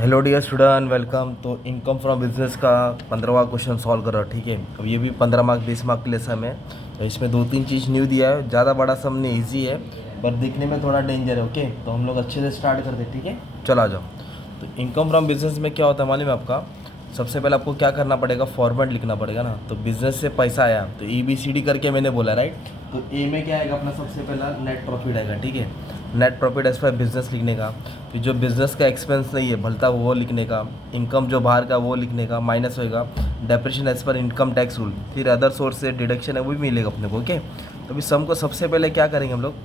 Hello dear student, welcome. तो income from business का 15वां क्वेश्चन सॉल्व कर रहा हूँ। ठीक है, अब ये भी 15 मार्क 20 मार्क के लिए सम है। तो इसमें दो तीन चीज़ न्यू दिया है, ज़्यादा बड़ा सम नहीं, ईजी है पर दिखने में थोड़ा डेंजर है। ओके, तो हम लोग अच्छे से स्टार्ट करते हैं। ठीक है, चला जाओ। तो इनकम फ्रॉम बिजनेस में क्या होता है मालूम है आपका? सबसे पहले आपको क्या करना पड़ेगा, फॉर्मेट लिखना पड़ेगा ना। तो बिजनेस से पैसा आया तो EBCD करके मैंने बोला, राइट। तो ए में क्या आएगा अपना, सबसे पहला नेट प्रॉफिट आएगा। ठीक है, net profit as per business लिखने का। फिर जो बिजनेस का एक्सपेंस नहीं है भलता वो लिखने का। इनकम जो बाहर का वो लिखने का, माइनस होएगा। Depreciation as per income tax rule. फिर अदर सोर्स से डिडक्शन है वो भी मिलेगा अपने को। ओके, तो अभी सम को सबसे पहले क्या करेंगे हम लोग,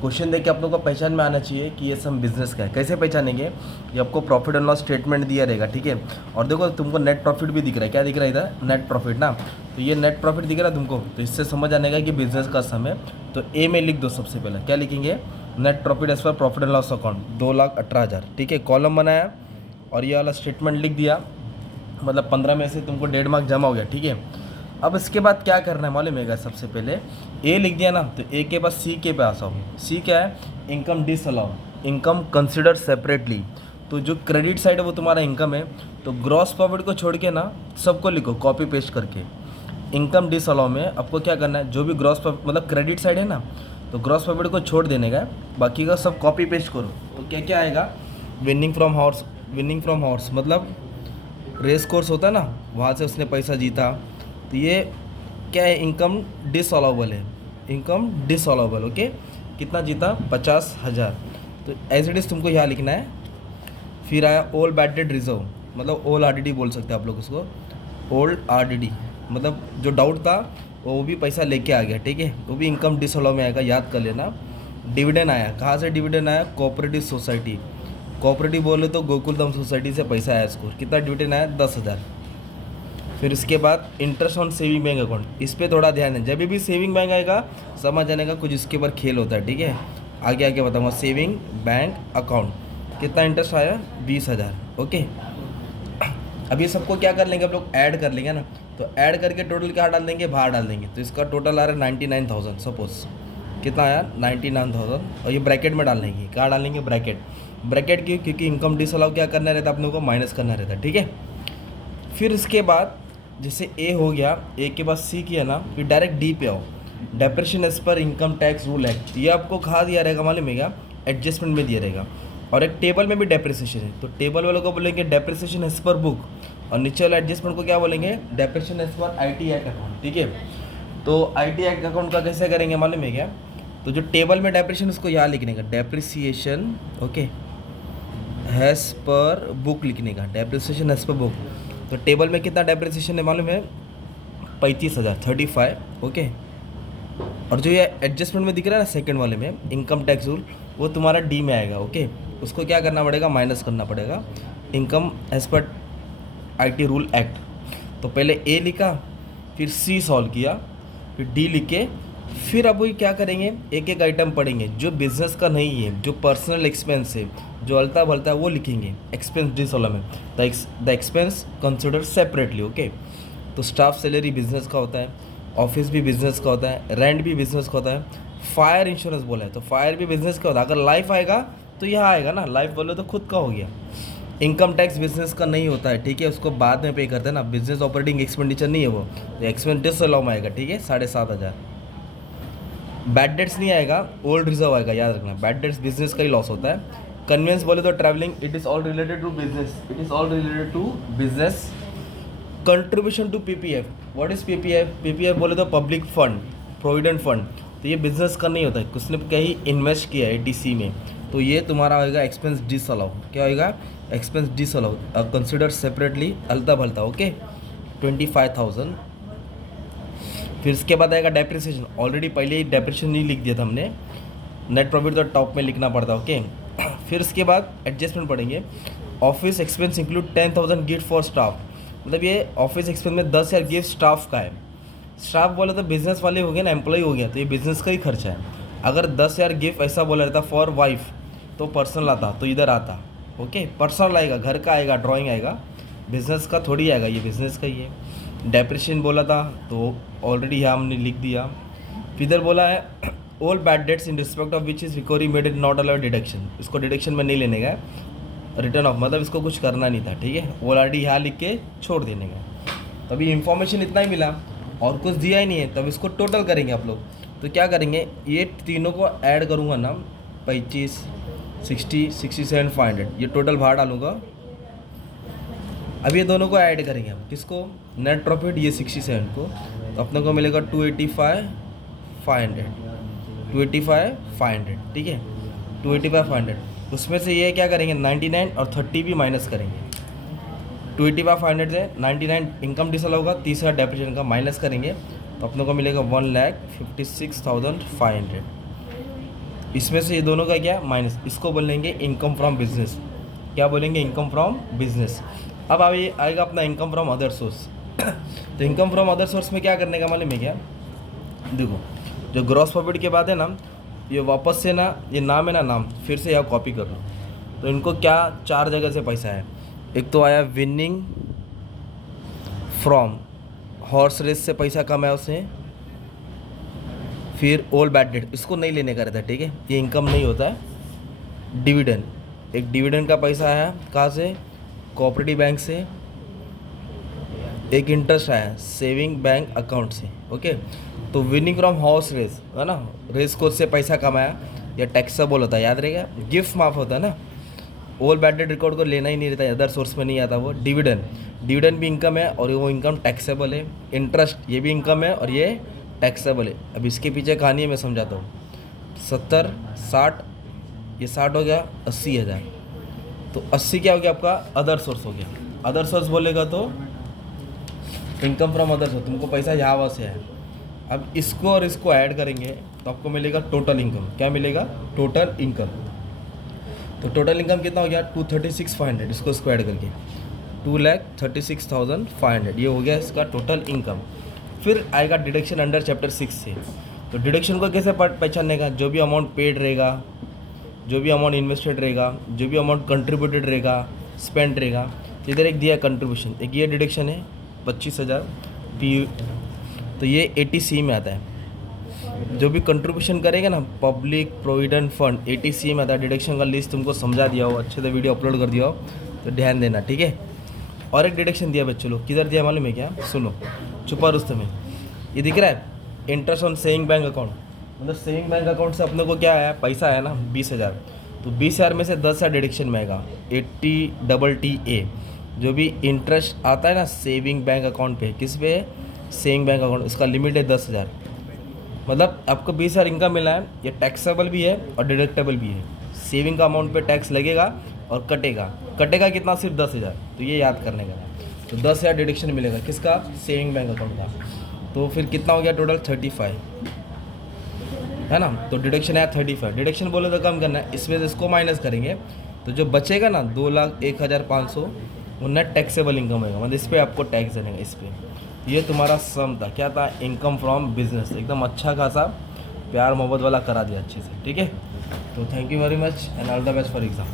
क्वेश्चन देख के आप लोगों को पहचान में आना चाहिए कि ये सम बिजनेस का है। कैसे पहचानेंगे? ये आपको प्रॉफिट एंड लॉस स्टेटमेंट दिया रहेगा। ठीक है, और देखो तुमको नेट प्रॉफिट भी दिख रहा है। क्या दिख रहा है इधर? नेट प्रॉफिट ना। तो ये नेट प्रॉफिट दिख रहा है तुमको, तो इससे समझ आने का कि बिजनेस का सम है। तो ए में लिख दो सबसे पहले। क्या लिखेंगे? Net profit as per profit and loss account 2,18,000। ठीक है, कॉलम बनाया और ये वाला स्टेटमेंट लिख दिया। मतलब 15 में से तुमको 1.5 मार्क जमा हो गया। ठीक है, अब इसके बाद क्या करना है मालूम है? सबसे पहले ए लिख दिया ना, तो ए के बाद सी के पास आओ। सी क्या है? Income disallow, income consider separately. तो जो क्रेडिट साइड है वो तुम्हारा इनकम है। तो ग्रॉस प्रॉफिट को छोड़ के ना सबको लिखो कॉपी पेस्ट करके। इनकम डिसअलाउ में आपको क्या करना है, जो भी ग्रॉस प्रॉफिट मतलब क्रेडिट साइड है ना, तो ग्रॉस प्रॉफिट को छोड़ देने का है, बाकी का सब कॉपी पेस्ट करो। तो क्या क्या आएगा? Winning from horse, winning from horse मतलब रेस कोर्स होता है ना, वहाँ से उसने पैसा जीता। तो ये क्या है? इनकम डिसअलाउबल है, इनकम डिसअलाउबल। ओके, कितना जीता? 50,000। तो एज इट इज़ तुमको यहाँ लिखना है। फिर आया ओल बैड डेट रिजर्व, मतलब ओल RDD बोल सकते हैं आप लोग उसको। ओल्ड RDD मतलब जो डाउट था वो भी पैसा लेके आ गया। ठीक है, वो भी इनकम डिसअलाउ में आएगा, याद कर लेना। डिविडेंड आया, कहाँ से डिविडेंड आया? Cooperative society. कोऑपरेटिव बोले तो गोकुलधाम सोसाइटी से पैसा आया इसको। कितना डिविडेंड आया? 10,000। फिर इसके बाद interest on saving bank account, इस पर थोड़ा ध्यान है। जब भी सेविंग बैंक आएगा समझ जाने का कुछ इसके ऊपर खेल होता है। ठीक है, आगे आगे बताऊँगा। सेविंग बैंक अकाउंट कितना इंटरेस्ट आया? 20,000। ओके, अब ये सबको क्या कर लेंगे हम लोग? ऐड कर लेंगे ना। तो ऐड करके टोटल क्या डाल देंगे? बाहर डाल देंगे। तो इसका टोटल आ रहा है 99,000। सपोज कितना आया? 99,000। और ये ब्रैकेट में डाल लेंगे। क्या डालेंगे? ब्रैकेट। ब्रैकेट क्यों? क्योंकि इनकम डिसअलाउ क्या करना रहता है अपने को? माइनस करना रहता है। ठीक है, फिर इसके बाद जैसे ए हो गया, ए के बाद सी किया ना, फिर डायरेक्ट डी पे आओ। Depreciation as per income tax rule act, ये आपको कहाँ दिया रहेगा मालूम है क्या? एडजस्टमेंट में दिया रहेगा। और एक टेबल में भी डेप्रिसिएशन है, तो टेबल वालों को बोलेंगे डेप्रिसिएशन एज पर बुक, और नीचे वाला एडजस्टमेंट को क्या बोलेंगे? Depreciation as per IT act account. ठीक है, तो IT एक्ट अकाउंट का कैसे करेंगे मालूम है क्या? तो जो टेबल में डेप्रेशन उसको यहाँ लिखने का, डेप्रिसिएशन। ओके, हैज़ पर बुक लिखने का, डेप्रिसिएशन हैज़ पर बुक। तो टेबल में कितना डेप्रिसिएशन है मालूम है? 35,000, 35। ओके, और जो ये एडजस्टमेंट में दिख रहा है ना सेकंड वाले में, इनकम टैक्स रूल, वो तुम्हारा डी में आएगा। ओके, उसको क्या करना पड़ेगा? माइनस करना पड़ेगा। Income as per IT rule act. तो पहले ए लिखा, फिर सी सॉल्व किया, फिर डी लिख के, फिर अब वही क्या करेंगे? एक एक आइटम पढ़ेंगे। जो बिजनेस का नहीं है, जो पर्सनल एक्सपेंस है, जो अलता भलता है वो लिखेंगे एक्सपेंस डिसऑलर में। The expense consider separately. Okay, तो स्टाफ सैलरी बिजनेस का होता है, ऑफिस भी बिजनेस का होता है, रेंट भी बिजनेस का होता है, फायर इंश्योरेंस बोला है तो फायर भी बिजनेस का होता है। अगर लाइफ आएगा तो यहाँ आएगा ना, लाइफ बोले तो खुद का हो गया। इनकम टैक्स बिजनेस का नहीं होता है। ठीक है, उसको बाद में पे करते हैं ना, बिजनेस ऑपरेटिंग एक्सपेंडिचर नहीं है वो, तो एक्सपेंस डिसअलाउ में आएगा। ठीक है, 7,500। बैड डेट्स नहीं आएगा, ओल्ड रिजर्व आएगा, याद रखना। बैड डेट्स बिजनेस का ही लॉस होता है। कन्वेंस बोले तो travelling, it is all related to business, it is all related to business. Contribution to PPF, what is PPF? PPF बोले तो पब्लिक फंड, प्रोविडेंट फंड। तो ये बिजनेस का नहीं होता है, कुछ ने कहीं इन्वेस्ट किया है DC में, तो ये तुम्हारा होएगा एक्सपेंस डिसअलाउ। क्या होएगा? एक्सपेंस डिसअलाउ, कंसिडर सेपरेटली, अलता भलता। ओके, 25,000। फिर इसके बाद आएगा डेप्रिसिएशन। ऑलरेडी पहले ही डेप्रिसिएशन नहीं लिख दिया था हमने, नेट प्रॉफिट तो टॉप में लिखना पड़ता। ओके, फिर इसके बाद एडजस्टमेंट पढ़ेंगे। Office expense include 10,000 gift for staff, मतलब ये ऑफिस एक्सपेंस में 10,000 गिफ्ट स्टाफ का है। स्टाफ बोले तो बिजनेस वाले हो गए ना, एम्प्लॉय हो गया, तो ये बिजनेस का ही खर्चा है। अगर 10,000 गिफ्ट ऐसा बोला रहता फॉर वाइफ, तो पर्सनल आता, तो इधर आता। ओके, पर्सनल आएगा, घर का आएगा, ड्राइंग आएगा, बिजनेस का थोड़ी आएगा, ये बिजनेस का ही है। डेप्रिसिएशन बोला था तो ऑलरेडी यहाँ हमने लिख दिया। इधर बोला है all bad debts in respect of which is recovery made it not allowed deduction, इसको डिडक्शन में नहीं लेने का है। रिटर्न ऑफ मतलब इसको कुछ करना नहीं था, ठीक है, ऑलरेडी यहाँ लिख के छोड़ देने का। तभी इन्फॉर्मेशन इतना ही मिला और कुछ दिया ही नहीं है, तब इसको टोटल करेंगे आप लोग। तो क्या करेंगे, ये तीनों को ऐड करूँगा ना, 25, 60, 67, 500, ये टोटल बाहर डालूँगा। अब ये दोनों को ऐड करेंगे हम, किसको, नेट प्रॉफिट ये 67 को, तो अपने को मिलेगा 285, 500, 285, 500, ठीक है, 285, 500। उसमें से ये क्या करेंगे, 99 और 30 भी माइनस करेंगे। 285, 500 से 99 इनकम डिसल होगा, 30,000 डेप्रिसिएशन का माइनस करेंगे, तो अपने को मिलेगा 1,56,500। इसमें से ये दोनों का क्या माइनस, इसको बोलेंगे इनकम फ्रॉम बिजनेस। क्या बोलेंगे, इनकम फ्रॉम बिजनेस। अब आएगा अपना इनकम फ्रॉम अदर सोर्स। तो इनकम फ्रॉम अदर सोर्स में क्या करने का मालूम है क्या, देखो जो ग्रॉस प्रॉफिट के बाद है ना, ये वापस से ना, ये नाम है ना, नाम फिर से यहाँ कॉपी कर लो। तो इनको क्या 4 जगह से पैसा है। एक तो आया विनिंग फ्रॉम हॉर्स रेस से पैसा कम है उसने, फिर ऑल बैड डेट, इसको नहीं लेने का रहता है, ठीक है, ये इनकम नहीं होता है। डिविडेंड, एक डिविडेंड का पैसा आया कहाँ से, कोऑपरेटिव बैंक से। एक इंटरेस्ट आया सेविंग बैंक अकाउंट से, ओके। तो विनिंग फ्रॉम हॉर्स रेस है ना, रेस कोर्स से पैसा कमाया, या टैक्सेबल होता है, याद रहेगा, गिफ्ट माफ होता है ना। ऑल बैड डेट रिकॉर्ड को लेना ही नहीं रहता है, अदर सोर्स में नहीं आता वो। डिविडेंड, डिविडेंड भी इनकम है और वो इनकम टैक्सेबल है। इंटरेस्ट, ये भी इनकम है और ये टैक्सेबल है। अब इसके पीछे कहानी है, मैं समझाता हूँ। 70, 60, ये 60 हो गया, 80,000, तो 80 क्या हो गया आपका, अदर सोर्स हो गया। अदर सोर्स बोलेगा तो इनकम फ्रॉम अदर सोर्स, तुमको पैसा यहाँ वहाँ से है। अब इसको और इसको ऐड करेंगे तो आपको मिलेगा टोटल इनकम। क्या मिलेगा, टोटल इनकम। तो टोटल इनकम कितना हो गया, 236,500, इसको ऐड करके 2,36,500, ये हो गया इसका टोटल इनकम। फिर आएगा डिडक्शन अंडर चैप्टर 6 से। तो डिडक्शन को कैसे पहचानने का, जो भी अमाउंट पेड रहेगा, जो भी अमाउंट इन्वेस्टेड रहेगा, जो भी अमाउंट कंट्रीब्यूटेड रहेगा, स्पेंड रहेगा। इधर एक दिया कंट्रीब्यूशन, एक ये डिडक्शन है 25,000 पी, तो ये 80C में आता है। जो भी कंट्रीब्यूशन करेगा ना, पब्लिक प्रोविडेंट फंड 80C में आता है। डिडक्शन का लिस्ट तुमको समझा दिया हो, अच्छे से वीडियो अपलोड कर दिया हो, तो ध्यान देना, ठीक है। और एक डिडक्शन दिया बच्चों लोग, किधर दिया मालूम है क्या, सुनो, छुपा रुस्तम में, ये दिख रहा है, interest on saving bank account. मतलब सेविंग बैंक अकाउंट से अपने को क्या आया, पैसा आया ना 20,000, तो 20,000 में से 10,000 डिडक्शन में आएगा। 80TTA, जो भी इंटरेस्ट आता है ना सेविंग बैंक अकाउंट पे, किस पे, सेविंग बैंक अकाउंट, इसका लिमिट है 10,000। मतलब आपको 20,000 इनकम मिला है, ये टैक्सेबल भी है और डिडक्टेबल भी है। सेविंग का अमाउंट पे टैक्स लगेगा और कटेगा कितना, सिर्फ 10,000। तो ये याद करने का, तो 10,000 डिडक्शन मिलेगा, किसका, सेविंग बैंक अकाउंट का। तो फिर कितना हो गया टोटल, 35 है ना। तो डिडक्शन आया 35, डिडक्शन बोले तो कम करना है, इसमें से इसको माइनस करेंगे, तो जो बचेगा ना 2,01,500, वो नेट टैक्सेबल इनकम होगा, मतलब इस पर आपको टैक्स देने का, इस पर। ये तुम्हारा सम था, क्या था, इनकम फ्रॉम बिजनेस। एकदम अच्छा खासा प्यार मोहब्बत वाला करा दिया अच्छे से, ठीक है। तो thank you very much and all the best for exam.